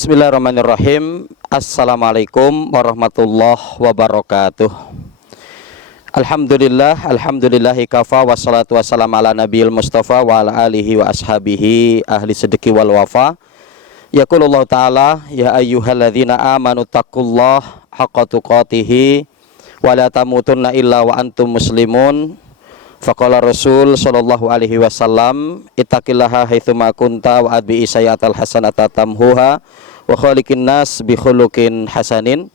Bismillahirrahmanirrahim. Assalamualaikum warahmatullahi wabarakatuh. Alhamdulillahi kafa, wassalatu wassalamu ala nabiyil mustafa wa ala alihi wa ashabihi ahli sidqi wal wafa. Yaqulullahu ta'ala, ya ayyuhalladzina amanu taqullaha haqqa tuqatihi wa la tamutunna illa wa antum muslimun. Faqala Rasul sallallahu alaihi wasallam, ittaqillaha haitsuma kunta wa adbi sayyatal hasanata tamhuha wa khaliqin nas bi khuluqin hasanin.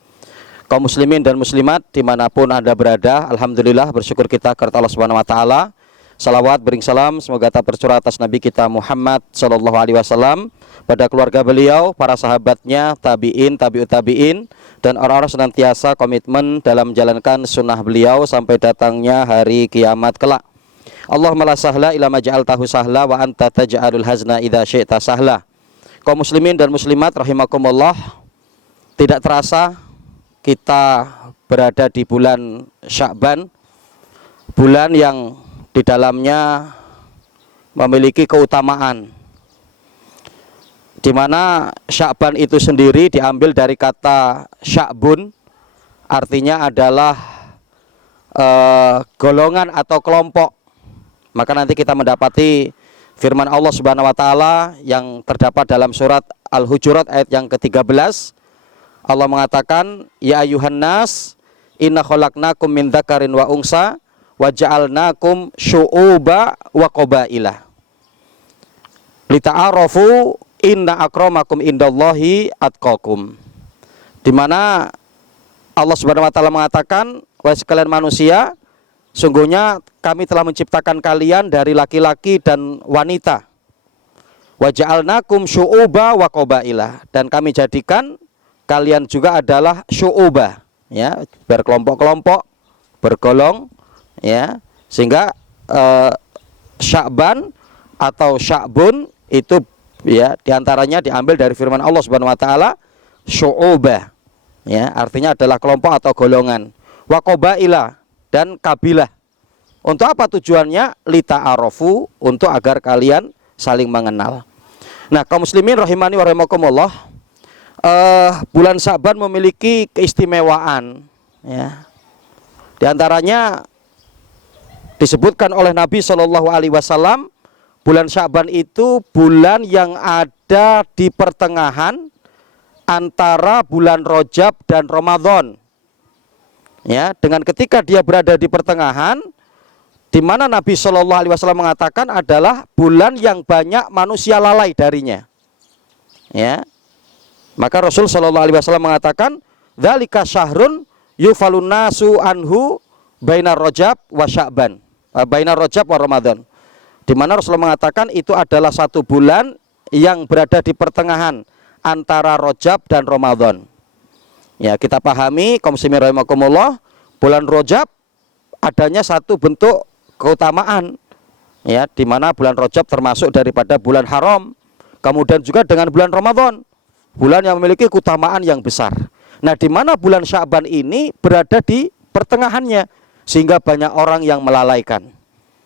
Kaum muslimin dan muslimat dimanapun Anda berada, alhamdulillah bersyukur kita kepada Allah Subhanahu wa taala. Salawat bering salam semoga tak tercurah atas Nabi kita Muhammad sallallahu alaihi wasallam, pada keluarga beliau, para sahabatnya, tabi'in, tabi'ut tabi'in, dan orang-orang senantiasa komitmen dalam menjalankan sunnah beliau sampai datangnya hari kiamat kelak. Allahumma la sahla illa ma ja'altahu sahla wa anta taj'alul hazna idza syi'ta sahla. Kaum muslimin dan muslimat rahimakumullah, tidak terasa kita berada di bulan Sya'ban, bulan yang di dalamnya memiliki keutamaan, di mana Sya'ban itu sendiri diambil dari kata sya'bun, artinya adalah golongan atau kelompok. Maka nanti kita mendapati firman Allah Subhanahu wa taala yang terdapat dalam surat Al-Hujurat ayat yang ke-13. Allah mengatakan, ya ayuhan nas inna khalaqnakum min dzakarin wa unsa wa ja'alnakum syu'uba wa qabaila lita'arafu inna akramakum indallahi atqakum. Di mana Allah Subhanahu wa taala mengatakan, wahai sekalian manusia, sungguhnya kami telah menciptakan kalian dari laki-laki dan wanita. Wa ja'alnakum syu'uba wa qabaila, dan kami jadikan kalian juga adalah syu'uba, ya, berkelompok-kelompok, bergolong, ya, sehingga Sya'ban atau Sya'bun itu, ya, diantaranya diambil dari firman Allah Subhanahu wa taala syu'ubah, ya, artinya adalah kelompok atau golongan. Wa qabaila, dan kabilah. Untuk apa tujuannya? Lita'arofu, untuk agar kalian saling mengenal. Nah, kaum muslimin rahimani wa rahimakumullah, bulan Sya'ban memiliki keistimewaan, ya. Di antaranya disebutkan oleh Nabi Shallallahu alaihi wasallam, bulan Sya'ban itu bulan yang ada di pertengahan antara bulan Rajab dan Ramadan. Ya, dengan ketika dia berada di pertengahan, di mana Nabi Shallallahu alaihi wasallam mengatakan adalah bulan yang banyak manusia lalai darinya. Ya. Maka Rasul Shallallahu alaihi wasallam mengatakan, dzalika syahrun yufalun nasu anhu bainar Rajab wa Sya'ban. Bainar Rajab wa Ramadan. Di mana Rasulullah mengatakan itu adalah satu bulan yang berada di pertengahan antara Rajab dan Ramadan. Ya, kita pahami kaum muslimin rahimakumullah, bulan Rajab adanya satu bentuk keutamaan, ya, di mana bulan Rajab termasuk daripada bulan haram. Kemudian juga dengan bulan Ramadan, bulan yang memiliki keutamaan yang besar. Nah, di mana bulan Sya'ban ini berada di pertengahannya, sehingga banyak orang yang melalaikan.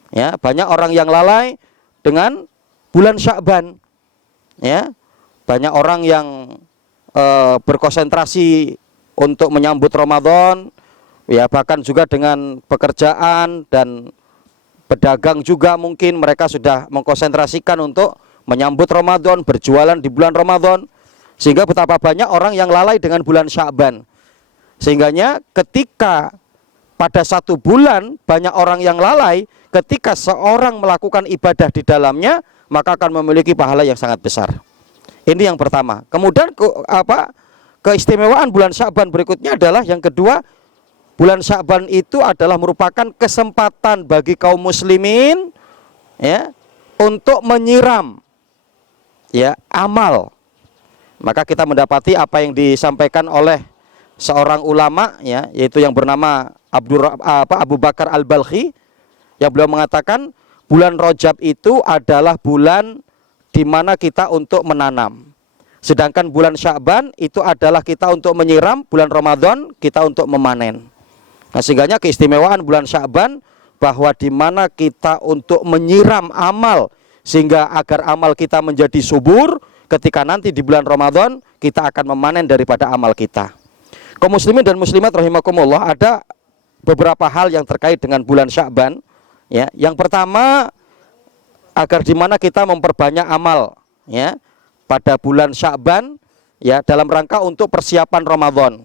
Ya, banyak orang yang lalai dengan bulan Sya'ban. Ya, banyak orang yang berkonsentrasi untuk menyambut Ramadan, ya, bahkan juga dengan pekerjaan dan pedagang juga mungkin mereka sudah mengkonsentrasikan untuk menyambut Ramadan, berjualan di bulan Ramadan, sehingga betapa banyak orang yang lalai dengan bulan Sya'ban. Sehingganya ketika pada satu bulan banyak orang yang lalai, ketika seorang melakukan ibadah di dalamnya, maka akan memiliki pahala yang sangat besar. Ini yang pertama. Kemudian keistimewaan bulan Sya'ban berikutnya adalah yang kedua, bulan Sya'ban itu adalah merupakan kesempatan bagi kaum muslimin, ya, untuk menyiram, ya, amal. Maka kita mendapati apa yang disampaikan oleh seorang ulama, ya, yaitu yang bernama Abu Bakar Al-Balkhi, yang beliau mengatakan bulan Rajab itu adalah bulan di mana kita untuk menanam, sedangkan bulan Sya'ban itu adalah kita untuk menyiram, bulan Ramadan kita untuk memanen. Nah, sehingganya keistimewaan bulan Sya'ban bahwa di mana kita untuk menyiram amal, sehingga agar amal kita menjadi subur, ketika nanti di bulan Ramadan kita akan memanen daripada amal kita. Kaum muslimin dan muslimat rahimakumullah, ada beberapa hal yang terkait dengan bulan Sya'ban, ya. Yang pertama, agar di mana kita memperbanyak amal, ya, pada bulan Sya'ban, ya, dalam rangka untuk persiapan Ramadan.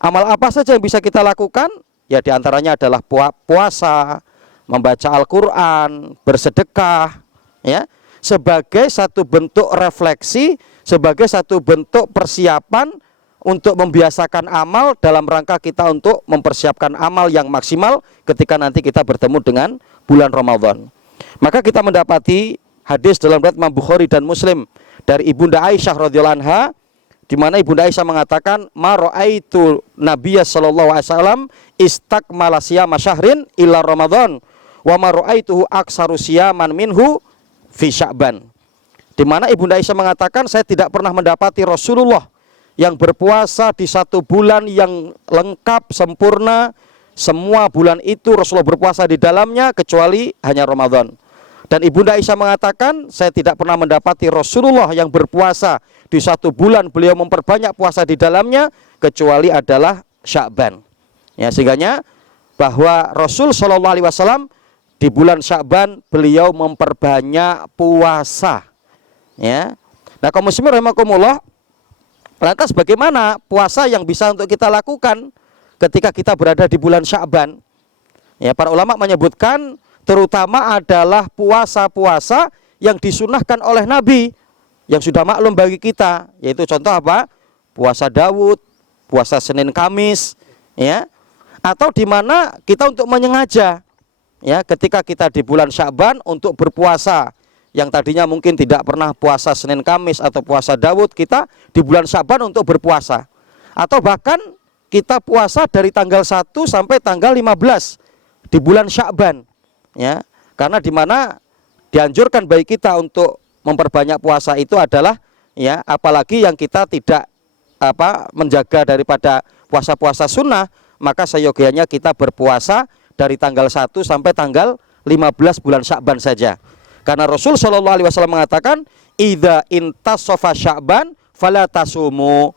Amal apa saja yang bisa kita lakukan? Ya, diantaranya adalah puasa, membaca Al-Quran, bersedekah, ya, sebagai satu bentuk refleksi, sebagai satu bentuk persiapan untuk membiasakan amal dalam rangka kita untuk mempersiapkan amal yang maksimal ketika nanti kita bertemu dengan bulan Ramadan. Maka kita mendapati hadis dalam riwayat Imam Bukhari dan Muslim dari Ibunda Aisyah radhiyallahu anha, di mana Ibunda Aisyah mengatakan, "Ma ra'aitu Nabiyya sallallahu alaihi wasallam istakmala siyama syahrin illa Ramadan, wa ma ra'aituhu aksaru siyaman minhu fi Sya'ban." Di mana Ibunda Aisyah mengatakan, saya tidak pernah mendapati Rasulullah yang berpuasa di satu bulan yang lengkap, sempurna. Semua bulan itu Rasulullah berpuasa di dalamnya kecuali hanya Ramadan. Dan Ibunda Aisyah mengatakan, saya tidak pernah mendapati Rasulullah yang berpuasa di satu bulan beliau memperbanyak puasa di dalamnya kecuali adalah Sya'ban. Ya, sehingganya bahwa Rasul Shallallahu Alaihi Wasallam di bulan Sya'ban beliau memperbanyak puasa. Ya, nah kaum muslimin rahimakumullah, lantas bagaimana puasa yang bisa untuk kita lakukan ketika kita berada di bulan Sya'ban? Ya, para ulama menyebutkan terutama adalah puasa-puasa yang disunahkan oleh Nabi yang sudah maklum bagi kita, yaitu contoh apa? Puasa Daud, puasa Senin Kamis, ya. Atau di mana kita untuk menyengaja, ya, ketika kita di bulan Sya'ban untuk berpuasa yang tadinya mungkin tidak pernah puasa Senin Kamis atau puasa Daud, kita di bulan Sya'ban untuk berpuasa. Atau bahkan kita puasa dari tanggal 1 sampai tanggal 15 di bulan Sya'ban, ya. Karena di mana dianjurkan bagi kita untuk memperbanyak puasa itu adalah, ya, apalagi yang kita tidak menjaga daripada puasa-puasa sunnah, maka seyogianya kita berpuasa dari tanggal 1 sampai tanggal 15 bulan Sya'ban saja. Karena Rasul Shallallahu Alaihi Wasallam mengatakan, idza intasofa Sya'ban fala tasumu.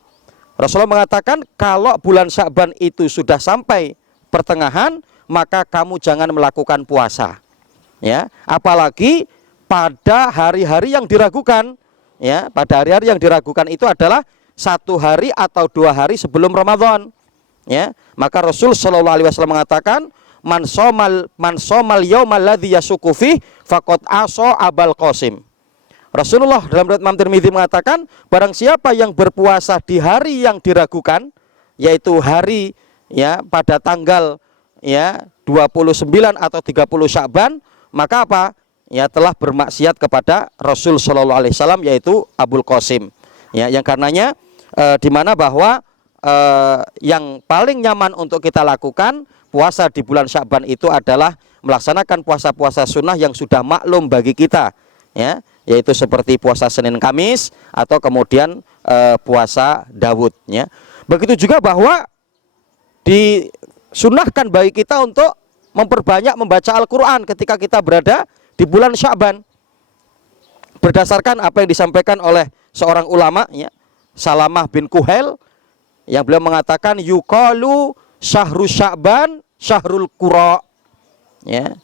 Rasulullah mengatakan, kalau bulan Sya'ban itu sudah sampai pertengahan, maka kamu jangan melakukan puasa. Ya, apalagi pada hari-hari yang diragukan. Ya, pada hari-hari yang diragukan itu adalah 1 hari atau 2 hari sebelum Ramadan. Ya, maka Rasul Shallallahu Alaihi Wasallam mengatakan, man somal yaumal ladzi yasuku fi faqad aso Abul Qasim. Rasulullah dalam riwayat Imam Tirmidzi mengatakan, barang siapa yang berpuasa di hari yang diragukan, yaitu hari, ya, pada tanggal, ya, 29 atau 30 Sya'ban, maka apa? Ya, telah bermaksiat kepada Rasul Shallallahu Alaihi Wasallam, yaitu Abul Qasim. Ya, yang karenanya di mana bahwa yang paling nyaman untuk kita lakukan puasa di bulan Sya'ban itu adalah melaksanakan puasa-puasa sunnah yang sudah maklum bagi kita, ya, yaitu seperti puasa Senin Kamis atau kemudian puasa Daud, ya. Begitu juga bahwa disunahkan bagi kita untuk memperbanyak membaca Al-Quran ketika kita berada di bulan Sya'ban, berdasarkan apa yang disampaikan oleh seorang ulama, ya, Salamah bin Kuhail, yang beliau mengatakan, yuqalu syahrul Sya'ban syahrul Qura, ya,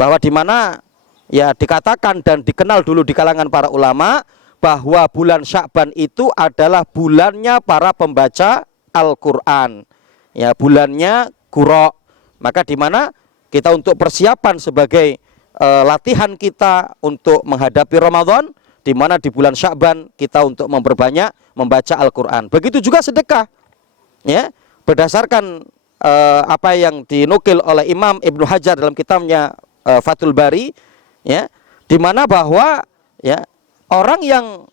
bahwa di mana, ya, dikatakan dan dikenal dulu di kalangan para ulama bahwa bulan Sya'ban itu adalah bulannya para pembaca Al-Qur'an, ya, bulannya Qura. Maka di mana kita untuk persiapan sebagai latihan kita untuk menghadapi Ramadan, di mana di bulan Sya'ban kita untuk memperbanyak membaca Al-Qur'an. Begitu juga sedekah, ya, berdasarkan apa yang dinukil oleh Imam Ibnu Hajar dalam kitabnya Fathul Bari, ya, di mana bahwa, ya, orang yang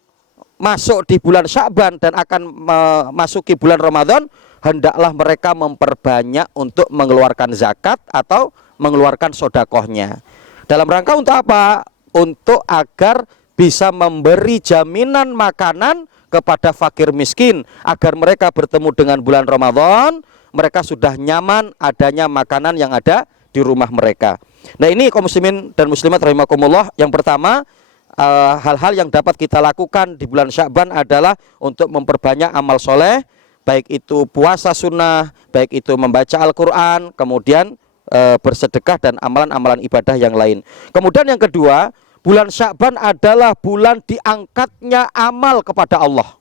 masuk di bulan Sya'ban dan akan memasuki bulan Ramadan, hendaklah mereka memperbanyak untuk mengeluarkan zakat atau mengeluarkan sodakohnya. Dalam rangka untuk apa? Untuk agar bisa memberi jaminan makanan kepada fakir miskin, agar mereka bertemu dengan bulan Ramadan, mereka sudah nyaman adanya makanan yang ada di rumah mereka. Nah, ini kaum muslimin dan muslimat rahimakumullah, yang pertama hal-hal yang dapat kita lakukan di bulan Sya'ban adalah untuk memperbanyak amal soleh, baik itu puasa sunnah, baik itu membaca Al-Quran, kemudian bersedekah dan amalan-amalan ibadah yang lain. Kemudian yang kedua, bulan Sya'ban adalah bulan diangkatnya amal kepada Allah.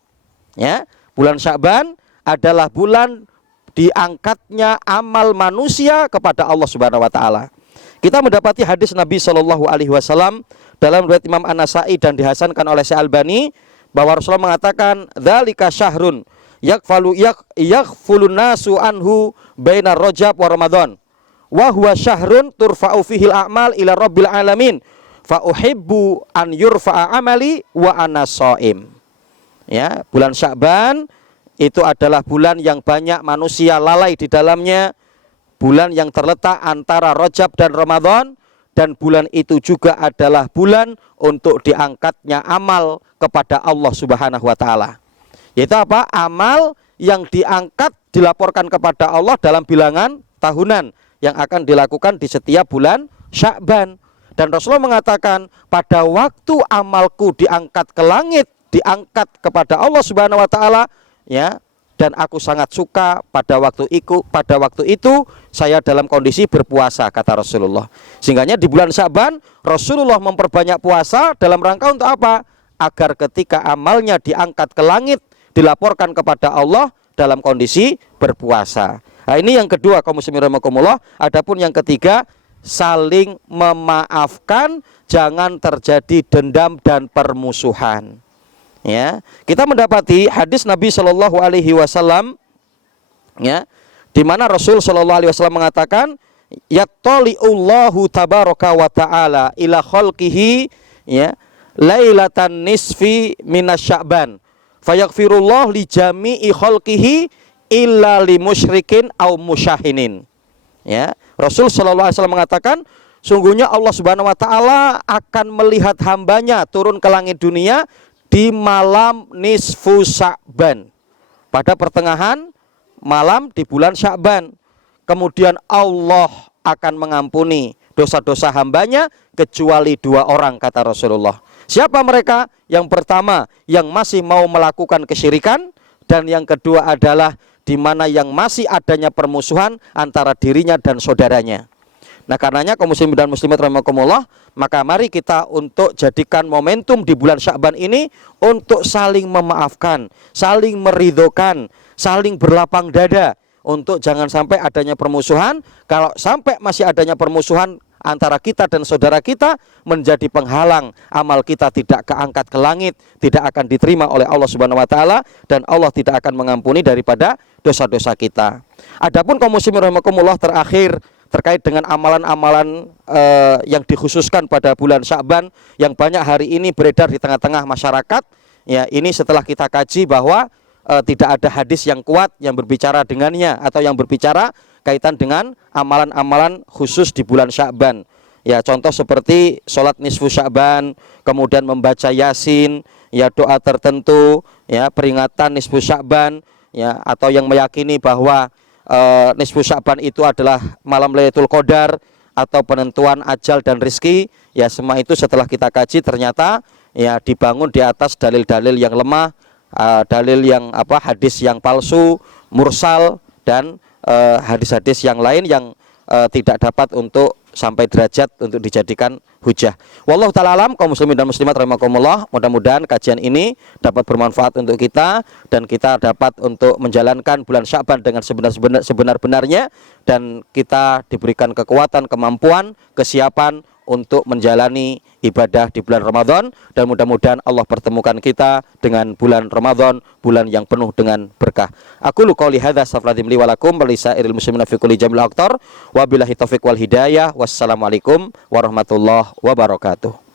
Ya, bulan Sya'ban adalah bulan diangkatnya amal manusia kepada Allah Subhanahu wa taala. Kita mendapati hadis Nabi Shallallahu alaihi wasallam dalam riwayat Imam An-Nasa'i dan dihasankan oleh Syekh Albani bahwa Rasulullah mengatakan, "Dzalika syahrun yaghfulun nasu anhu bainar Rajab wa Ramadan. Wa huwa syahrun turfa'u fihil a'mal ila rabbil alamin. Fa uhibbu an yurfa'a amali wa ana shaim." Ya, bulan Sya'ban itu adalah bulan yang banyak manusia lalai di dalamnya, bulan yang terletak antara Rajab dan Ramadan, dan bulan itu juga adalah bulan untuk diangkatnya amal kepada Allah Subhanahu wa taala. Yaitu apa? Amal yang diangkat dilaporkan kepada Allah dalam bilangan tahunan yang akan dilakukan di setiap bulan Sya'ban. Dan Rasulullah mengatakan, pada waktu amalku diangkat ke langit, diangkat kepada Allah Subhanahu wa taala, ya, dan aku sangat suka pada waktu itu saya dalam kondisi berpuasa, kata Rasulullah. Sehingganya di bulan Sya'ban Rasulullah memperbanyak puasa dalam rangka untuk apa? Agar ketika amalnya diangkat ke langit, dilaporkan kepada Allah dalam kondisi berpuasa. Nah, ini yang kedua, kaum muslimin rahimakumullah. Adapun yang ketiga, saling memaafkan, jangan terjadi dendam dan permusuhan. Ya, kita mendapati hadis Nabi Shallallahu alaihi wasallam, ya, di mana Rasul Shallallahu alaihi wasallam mengatakan, yattali'ullahu tabaraka wa ta'ala ila khalqihi, ya, lailatan nisfi minasya'ban fayaghfirullah li jami'i khalqihi illa li musyrikin au musyahinin. Ya, Rasul Shallallahu alaihi wasallam mengatakan, sungguhnya Allah Subhanahu wa taala akan melihat hambanya turun ke langit dunia di malam nisfu Sya'ban, pada pertengahan malam di bulan Sya'ban. Kemudian Allah akan mengampuni dosa-dosa hambanya kecuali dua orang, kata Rasulullah. Siapa mereka? Yang pertama, yang masih mau melakukan kesyirikan, dan yang kedua adalah di mana yang masih adanya permusuhan antara dirinya dan saudaranya. Nah, karenanya kaum muslimin dan muslimat rahimakumullah, maka mari kita untuk jadikan momentum di bulan Sya'ban ini untuk saling memaafkan, saling meridhokan, saling berlapang dada, untuk jangan sampai adanya permusuhan. Kalau sampai masih adanya permusuhan antara kita dan saudara kita, menjadi penghalang amal kita tidak keangkat ke langit, tidak akan diterima oleh Allah Subhanahu wa taala, dan Allah tidak akan mengampuni daripada dosa-dosa kita. Adapun kaum muslimin rahimakumullah, terakhir terkait dengan amalan-amalan yang dikhususkan pada bulan Sya'ban yang banyak hari ini beredar di tengah-tengah masyarakat, ya, ini setelah kita kaji bahwa tidak ada hadis yang kuat yang berbicara dengannya atau yang berbicara kaitan dengan amalan-amalan khusus di bulan Sya'ban. Ya, contoh seperti sholat nisfu Sya'ban, kemudian membaca Yasin, ya, doa tertentu, ya, peringatan nisfu Sya'ban, ya, atau yang meyakini bahwa nisfu Sya'ban itu adalah malam Lailatul Qadar atau penentuan ajal dan rizki. Ya, semua itu setelah kita kaji ternyata, ya, dibangun di atas dalil-dalil yang lemah, dalil yang hadis yang palsu, mursal, dan hadis-hadis yang lain yang tidak dapat untuk sampai derajat untuk dijadikan hujah. Wallahu ta'ala alam, kaum muslimin dan muslimat rahimakumullah. Mudah-mudahan kajian ini dapat bermanfaat untuk kita, dan kita dapat untuk menjalankan bulan Sya'ban dengan sebenar-benarnya, dan kita diberikan kekuatan, kemampuan, kesiapan untuk menjalani ibadah di bulan Ramadan, dan mudah-mudahan Allah pertemukan kita dengan bulan Ramadan, bulan yang penuh dengan berkah. Aku lu qouli hadza astaghfirullahi li wa lakum wa lisairil muslimina fi kulli jamil aqtar, wa billahi taufiq wal hidayah. Wassalamualaikum warahmatullahi wabarakatuh.